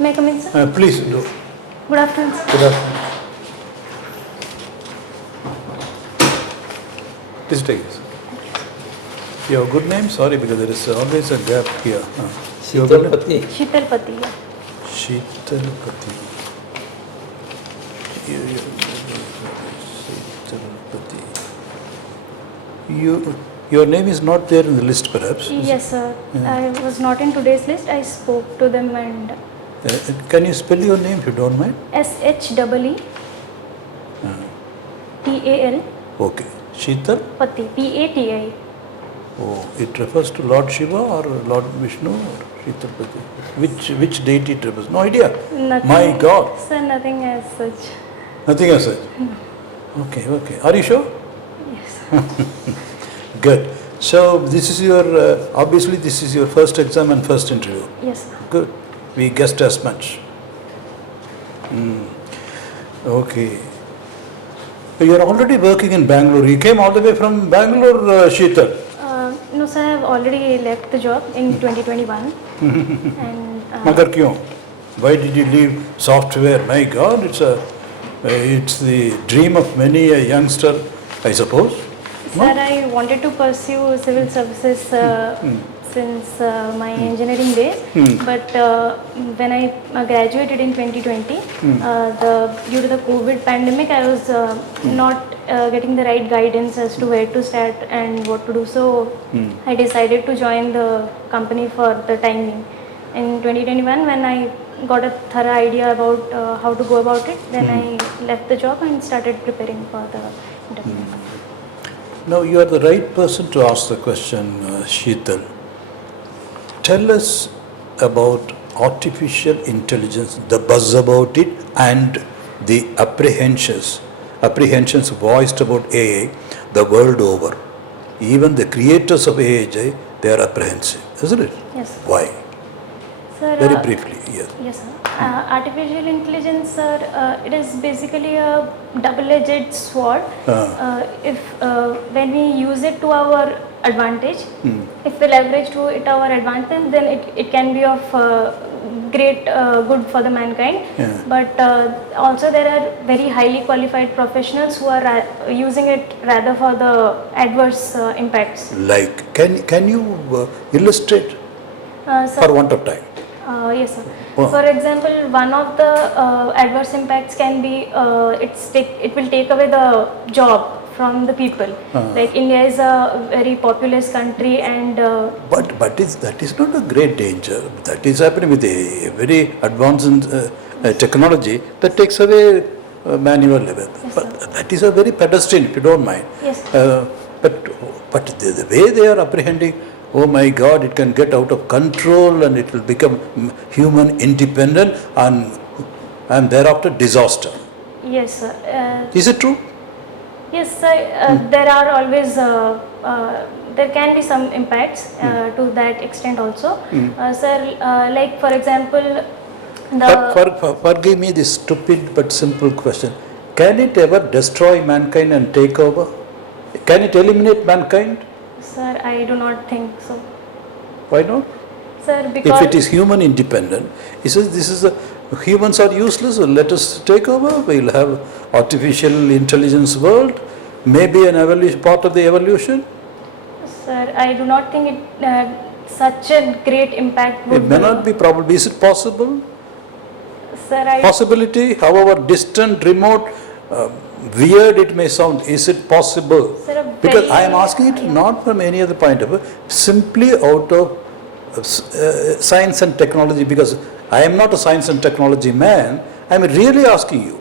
May I come in, sir? Please do. Good afternoon, sir. Good afternoon. Please take this. Your good name? Sorry, because there is always a gap here. Your good name? Pati. Sheetal Pati. Yeah. Sheetal Pati. Your name is not there in the list, perhaps? Yes, sir. Yeah. I was not in today's list. I spoke to them and Can you spell your name if you don't mind? SHEETAL Okay. Sheetal? Pati. PATI. Oh, it refers to Lord Shiva or Lord Vishnu or Sheetal Pati? Which deity it refers? No idea. Nothing. My God. Sir, nothing as such. Nothing as such? No. Okay, okay. Are you sure? Yes. Good. So this is your, obviously this is your first exam and first interview. Yes, sir. Good. We guessed as much. Okay. You are already working in Bangalore. You came all the way from Bangalore, Sheetal. No, sir. I have already left the job in 2021. And Magar kyun? Why did you leave software? My God, it's the dream of many a youngster, I suppose. sir, I wanted to pursue civil services since my engineering days, but when I graduated in 2020, due to the COVID pandemic, I was not getting the right guidance as to where to start and what to do. So I decided to join the company for the timing. In 2021, when I got a thorough idea about how to go about it, then I left the job and started preparing for the interview. Now you are the right person to ask the question, Sheetal. Tell us about artificial intelligence, the buzz about it, and the apprehensions voiced about AI the world over. Even the creators of AI, they are apprehensive, isn't it? Yes. Why? Sir, Very briefly, yes. Yes, sir. Artificial intelligence, sir, it is basically a double-edged sword. If when we use it to our advantage, if we leverage to it our advantage, then it can be of great good for the mankind. Yeah. But also there are very highly qualified professionals who are using it rather for the adverse impacts. Like, can you illustrate Sir, for want of time? Yes, sir. Wow. For example, one of the adverse impacts can be it will take away the job from the people. Like India is a very populous country, and But that is not a great danger. That is happening with a very advanced technology that takes away manual labor. Yes, But that is a very pedestrian, if you don't mind. yes, But the way they are apprehending, oh my God, it can get out of control and it will become human independent and thereafter disaster. yes, sir. Is it true? Yes, sir. There are always there can be some impacts to that extent also, sir. Like for example, Forgive me this stupid but simple question. Can it ever destroy mankind and take over? Can it eliminate mankind? sir, I do not think so, Why not? sir, because If it is human independent, he says humans are useless, so let us take over. We'll have artificial intelligence world, maybe an evolution, part of the evolution. sir, I do not think it such a great impact would It may not be probable. Is it possible? Sir, Possibility, however distant, remote, weird it may sound, is it possible? Sir, Because I am asking it not from any other point of view, simply out of science and technology, because I am not a science and technology man. I am really asking you,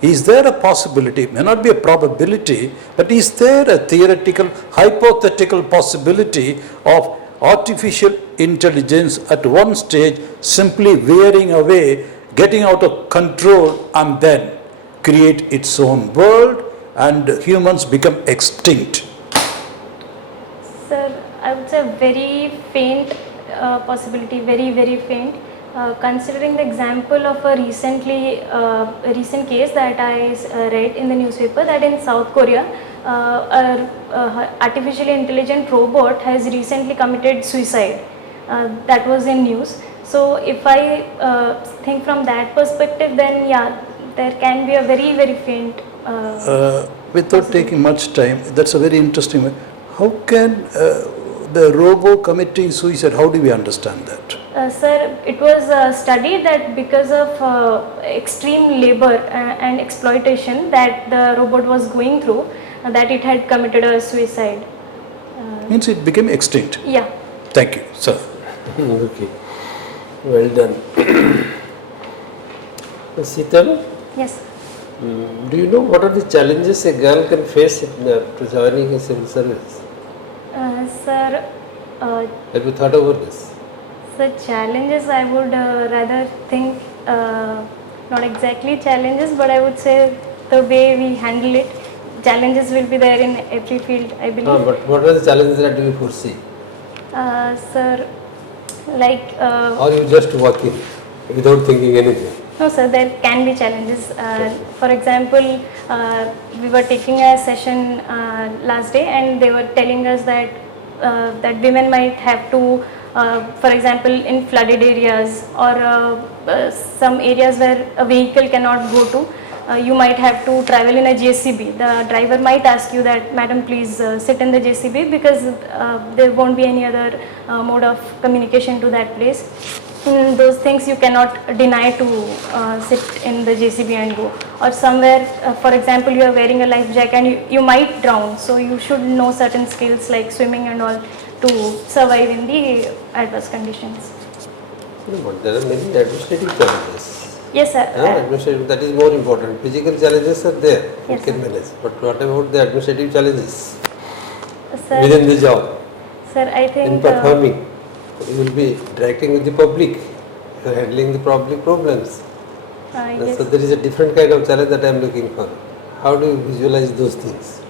is there a possibility, it may not be a probability, but is there a theoretical, hypothetical possibility of artificial intelligence at one stage simply wearing away, getting out of control, and then create its own world and humans become extinct? Sir, I would say very faint possibility, very, very faint. Considering the example of a recent case that I read in the newspaper, that in South Korea, artificially intelligent robot has recently committed suicide. That was in news. So if I think from that perspective, then yeah, there can be a very, very faint. Without taking much time, that's a very interesting one. How can the robo committing suicide, how do we understand that? Sir, it was studied that because of extreme labor and exploitation that the robot was going through, that it had committed a suicide. Means it became extinct. Yeah. Thank you, sir. Okay, well done. Sheetal, Yes. do you know what are the challenges a girl can face to joining a civil service? Sir, Have you thought over this? the challenges I would rather think, not exactly challenges, but I would say the way we handle it. Challenges will be there in every field, I believe. But what are the challenges that you foresee? Sir, like. Or you just walk in without thinking anything? No, sir, there can be challenges. For example, we were taking a session last day, and they were telling us that that women might have to, for example, in flooded areas or some areas where a vehicle cannot go to, you might have to travel in a JCB. The driver might ask you that, madam, please sit in the JCB, because there won't be any other mode of communication to that place. Those things you cannot deny to sit in the JCB and go. Or somewhere, for example, you are wearing a life jacket and you might drown, so you should know certain skills like swimming and all to survive in the adverse conditions. No, but there are many administrative challenges. Yes, sir. Administrative, that is more important. Physical challenges are there, you Yes, can sir. manage. But what about the administrative challenges Sir, within the job? sir, I think. In performing, you will be interacting with the public, you are handling the public problems. Yes. So there is a different kind of challenge that I am looking for. How do you visualize those things?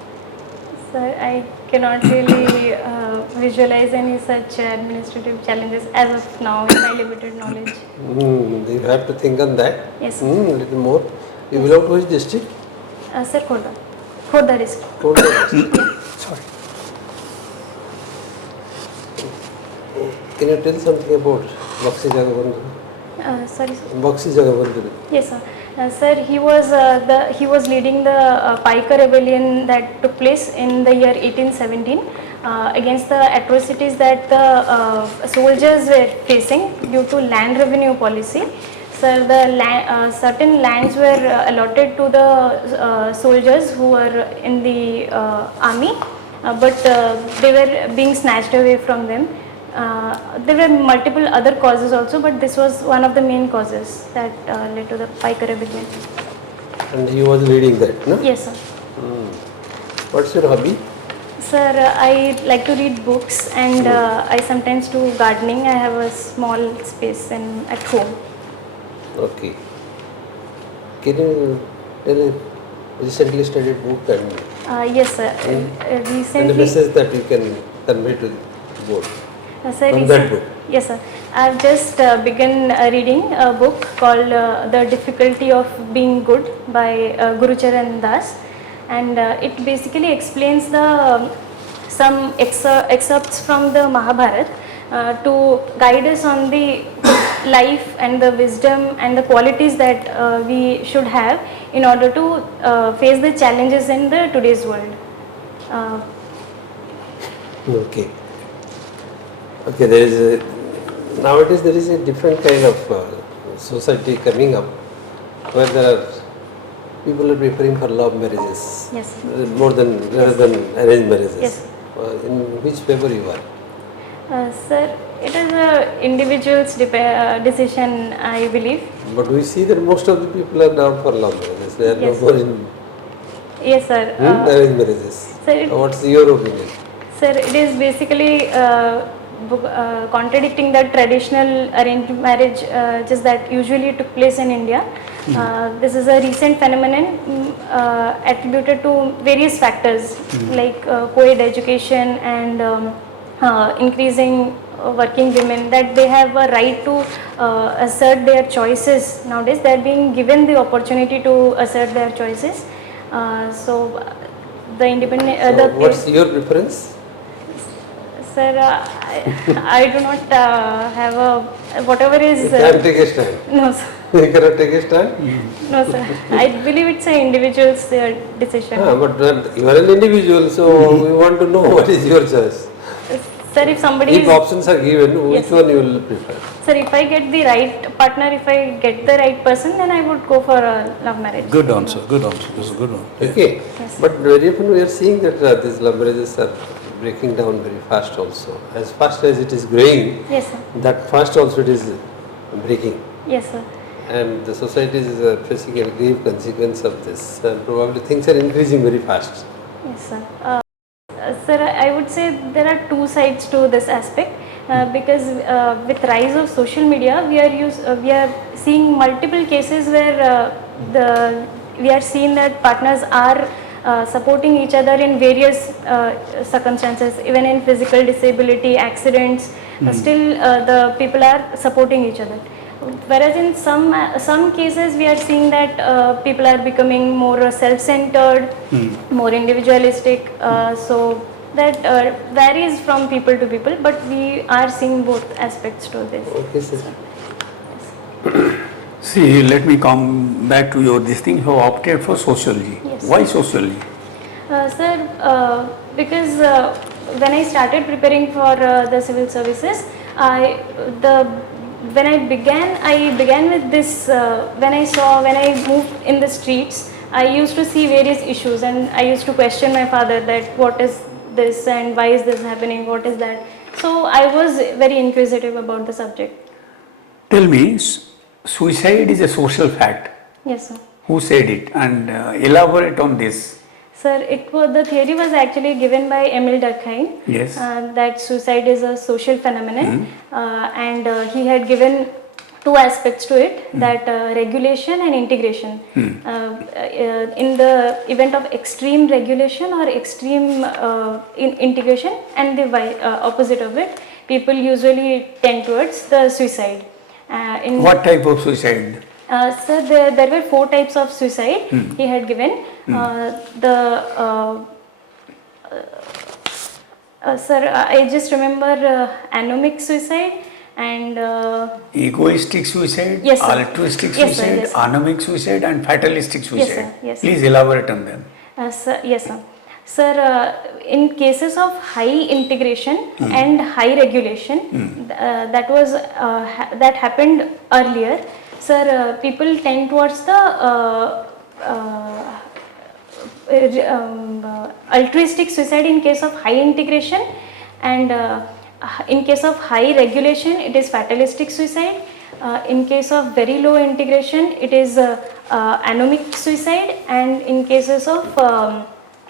Sir, I cannot really visualize any such administrative challenges as of now in my limited knowledge. You have to think on that. Yes, sir. Little more. You belong to which district? Sir, Khorda. Khorda district. Kolkata district. Sorry. Can you tell something about Bakshi Jagabandhu? Sorry, sir. Bakshi Jagabandhu. Yes, sir. Sir, he was leading the Paika rebellion that took place in the year 1817 against the atrocities that the soldiers were facing due to land revenue policy. Sir, the certain lands were allotted to the soldiers who were in the army, but they were being snatched away from them. There were multiple other causes also, but this was one of the main causes that led to the Paika rebellion. And he was leading that, no? Yes, sir. What's your hobby? Sir, I like to read books, and I sometimes do gardening. I have a small space at home. Okay. Can you tell a recently studied book and Yes, sir. and the Recently, message that you can convey to the board? sir, from that book? Yes, sir. I've just begun reading a book called The Difficulty of Being Good by Guru Charan Das, and it basically explains some excerpts from the Mahabharata to guide us on the life and the wisdom and the qualities that we should have in order to face the challenges in the today's world. Okay. Okay, nowadays there is a different kind of society coming up where there are people are preparing for love marriages. Yes. Rather than arranged marriages. Yes. In which favor you are? Sir, it is a individual's decision, I believe. But we see that most of the people are now for love marriages. They are Yes. no more in Yes, sir. arranged marriages. Sir, What's your opinion? Sir, it is basically contradicting the traditional arranged marriage just that usually took place in India. This is a recent phenomenon attributed to various factors like co-ed education and increasing working women, that they have a right to assert their choices. Nowadays they are being given the opportunity to assert their choices. So the independent. What's your preference? Sir, I do not have a, whatever is... You can't take a stand. No, sir. You cannot take a stand? No, sir. I believe it's an individual's decision. But you are an individual, so we want to know what is your choice. Sir, if somebody If options are given, which Yes. one you will prefer? Sir, if I get the right partner, if I get the right person, then I would go for a love marriage. Good answer, good answer. This is a good one. Yeah. Okay. Yes. But very often we are seeing that these love marriages are breaking down very fast also. As fast as it is growing, Yes, sir. that fast also it is breaking. Yes, sir. And the society is facing a grave consequence of this. And probably things are increasing very fast. Yes, sir. Sir, I would say there are two sides to this aspect because with rise of social media, we are seeing multiple cases where we are seeing that partners are supporting each other in various circumstances, even in physical disability, accidents. Still, the people are supporting each other. Whereas in some cases we are seeing that people are becoming more self-centered, more individualistic. So that varies from people to people, but we are seeing both aspects to this. Okay, sir. See, let me come back to your this thing. You opted for sociology. Yes. Why sociology? Sir, because when I started preparing for the civil services, when I began with this. When I moved in the streets, I used to see various issues, and I used to question my father that what is this and why is this happening? What is that? So I was very inquisitive about the subject. Tell me, suicide is a social fact. Yes, sir. Who said it? And elaborate on this. Sir, the theory was actually given by Emil Durkheim. Yes. That suicide is a social phenomenon, and he had given two aspects to it, that regulation and integration. In the event of extreme regulation or extreme integration, and the opposite of it, people usually tend towards the suicide. What type of suicide? Sir, there were 4 types of suicide he had given. Sir, I just remember anomic suicide and Egoistic suicide, Yes, sir. altruistic Yes, sir, suicide, yes, sir. anomic suicide and fatalistic suicide. sir, yes, sir. Please elaborate on them. sir, yes, sir. Sir, in cases of high integration and high regulation, that happened earlier. Sir, people tend towards the altruistic suicide in case of high integration, and in case of high regulation, it is fatalistic suicide. In case of very low integration, it is anomic suicide, and in cases of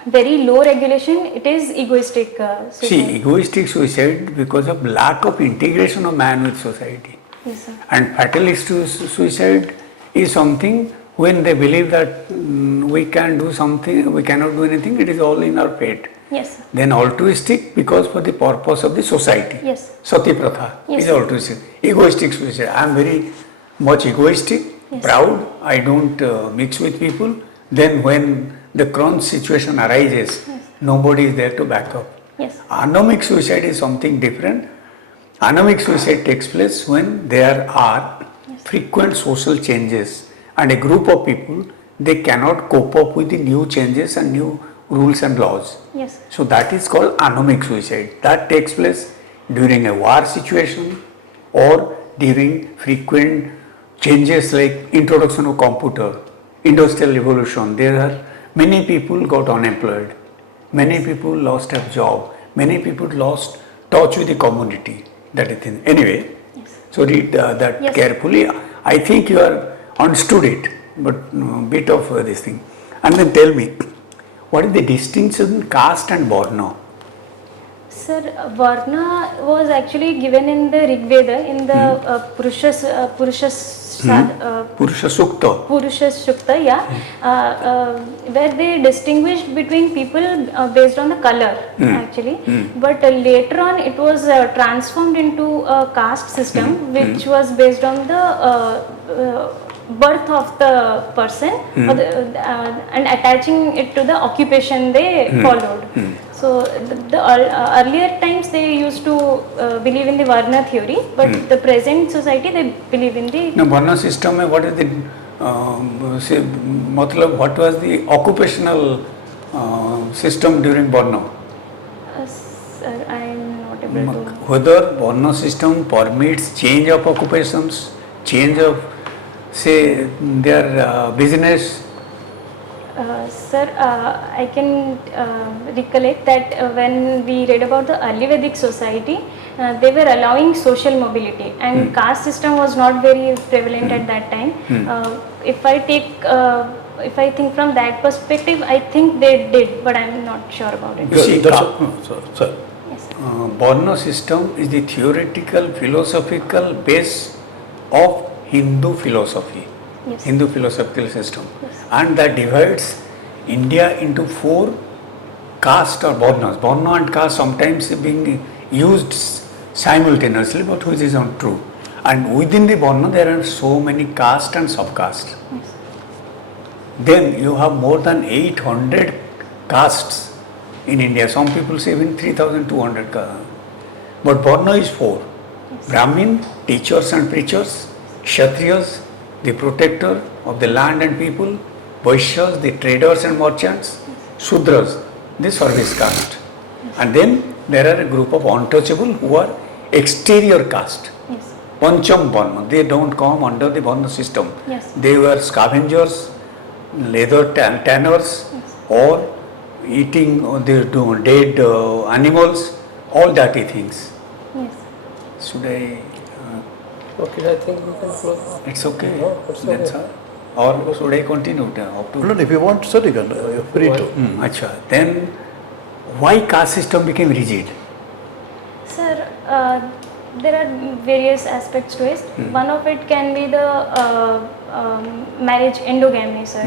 very low regulation, it is egoistic suicide. See, egoistic suicide because of lack of integration of man with society. Yes, sir. And fatalistic suicide is something when they believe that we can do something, we cannot do anything, it is all in our fate. Yes, sir. Then altruistic because for the purpose of the society. Yes. Sati Pratha Yes, is sir. altruistic. Egoistic suicide. I am very much egoistic, Yes. proud, I don't mix with people. Then when the crunch situation arises, nobody is there to back up. Yes. Anomic suicide is something different. Anomic suicide takes place when there are frequent social changes and a group of people, they cannot cope up with the new changes and new rules and laws. Yes. So that is called anomic suicide. That takes place during a war situation or during frequent changes like introduction of computer, industrial revolution. There are many people got unemployed, many people lost their job, many people lost touch with the community. That is thing. Anyway, so read that Yes. carefully. I think you are understood it, but bit of this thing. And then tell me, what is the distinction in caste and varna? Sir, Varna was actually given in the Rig Veda, in the Purusha Sukta. Shukta, where they distinguished between people based on the color actually. But later on it was transformed into a caste system which was based on the birth of the person or and attaching it to the occupation they followed. So the earlier times they used to believe in the varna theory, but the present society they believe in the. Now, varna system में what is the say मतलब what was the occupational system during varna? Sir, I am not able to. Whether varna system permits change of occupations, change of say their business. Sir, I can recollect that when we read about the early Vedic society, they were allowing social mobility, and caste system was not very prevalent at that time. If I think from that perspective, I think they did, but I am not sure about it. You see, Sir. Yes, sir. Varna system is the theoretical philosophical base of Hindu philosophy. Yes. Hindu philosophical system, Yes. and that divides India into 4 caste or varnas. Varna and caste sometimes being used simultaneously, but which is not true. And within the varna there are so many caste and subcaste. Yes. Then you have more than 800 castes in India. Some people say even 3,200 castes. But varna is 4. Yes. Brahmin, teachers and preachers; Kshatriyas, the protector of the land and people; Vaishyas, the traders and merchants; Shudras, the service caste. And then there are a group of untouchable who are exterior caste. Yes. Pancham Varna, they don't come under the Varna system. Yes. They were scavengers, leather tanners, Yes. or eating they do dead animals, all dirty things. Yes. Should I? Okay, I think we can close. It's okay. No, it's That's okay. all. Or should I continue up to? No, if you want, sir, you can. You're free to. Acha. Then why caste system became rigid? Sir, there are various aspects to it. One of it can be the marriage endogamy, sir,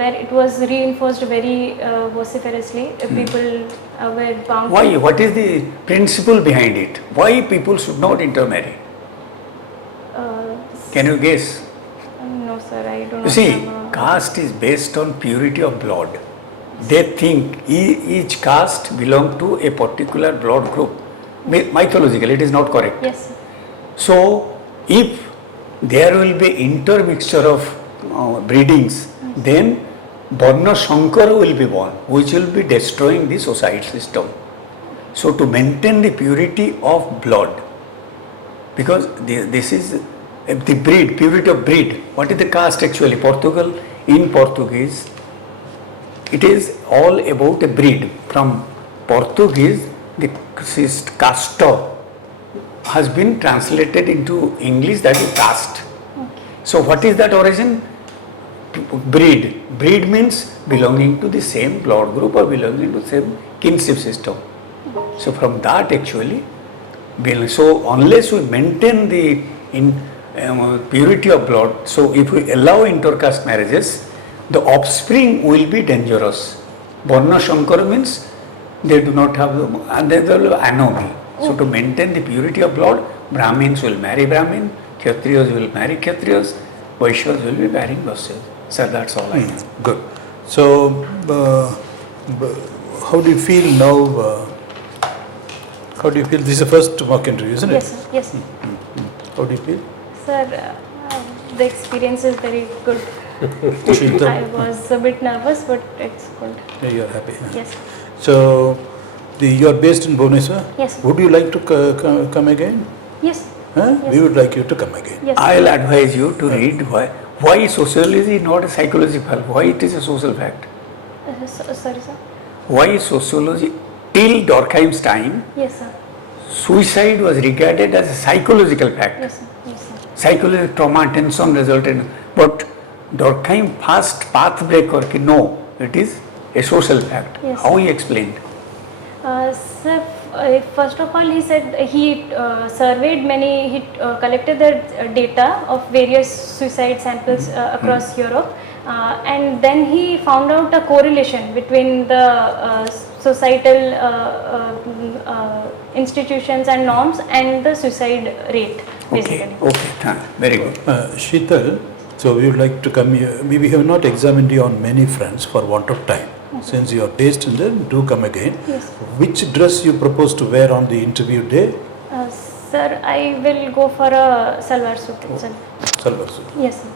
where it was reinforced very vociferously. People were bound. Why? What is the principle behind it? Why people should not intermarry? Can you guess? No, sir, I do not. You see, have a- caste is based on purity of blood. They think each caste belongs to a particular blood group. Mythological, it is not correct. Yes, sir. So, if there will be intermixture of breedings, then Varna Shankara will be born, which will be destroying the society system. So, to maintain the purity of blood, because this is the breed, purity of breed. What is the caste actually? In Portuguese, it is all about a breed. From Portuguese, the caste has been translated into English, that is caste. So what is that origin? Breed. Breed means belonging to the same blood group or belonging to the same kinship system. So from that actually, so unless we maintain the purity of blood, so if we allow intercaste marriages, the offspring will be dangerous. Varna Shankara means they do not have, and there will be anomy. So to maintain the purity of blood, Brahmins will marry Brahmin, Kshatriyas will marry Kshatriyas, Vaishyas will be marrying Vaishyas. Sir, that's all I know. Good. So, how do you feel now? How do you feel? This is the first mock interview, isn't it? Yes, sir. Yes, sir. How do you feel? Sir, the experience is very good. Sheetal? I was a bit nervous, but it's good. Yeah, you're happy. Huh? Yes. So, you are based in Bhubaneswar? Yes. Would you like to come again? Yes. Huh? Yes. We would like you to come again. Yes. I'll advise you to read why sociology is not a psychological, why it is a social fact. Sorry, sir. Why sociology, till Durkheim's time, Yes, sir. suicide was regarded as a psychological fact. Yes, sir. Yes, sir. Psychological trauma, tension resulted. But Durkheim first path breaker, no, it is a social fact. Yes, How sir. he explained? Sir, first of all, he said he surveyed many, he collected the data of various suicide samples across Europe, and then he found out a correlation between the societal institutions and norms and the suicide rate, basically. Okay, very good. Sheetal, so we would like to come here. We have not examined you on many fronts for want of time. Since you are based in there, do come again. Yes. Which dress you propose to wear on the interview day? Sir, I will go for a salwar suit itself. Salwar suit. Yes, sir.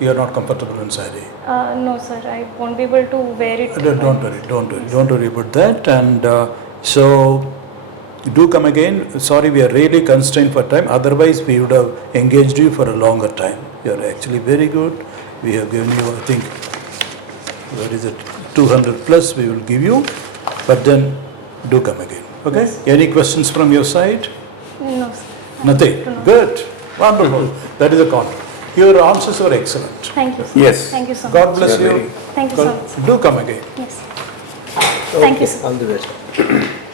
You are not comfortable in sari. No, sir, I won't be able to wear it. Don't worry about that. And so, do come again. Sorry, we are really constrained for time. Otherwise, we would have engaged you for a longer time. You are actually very good. We have given you, I think, what is it, 200 plus we will give you. But then, do come again. Okay? Yes. Any questions from your side? No, sir. Nothing. Good. Wonderful. That is a con. Your answers were excellent. Thank you, sir. Yes. Thank you so much. God bless Yeah, you. very- Thank you so much, sir. Do come again. Yes. Thank you, sir. All the best.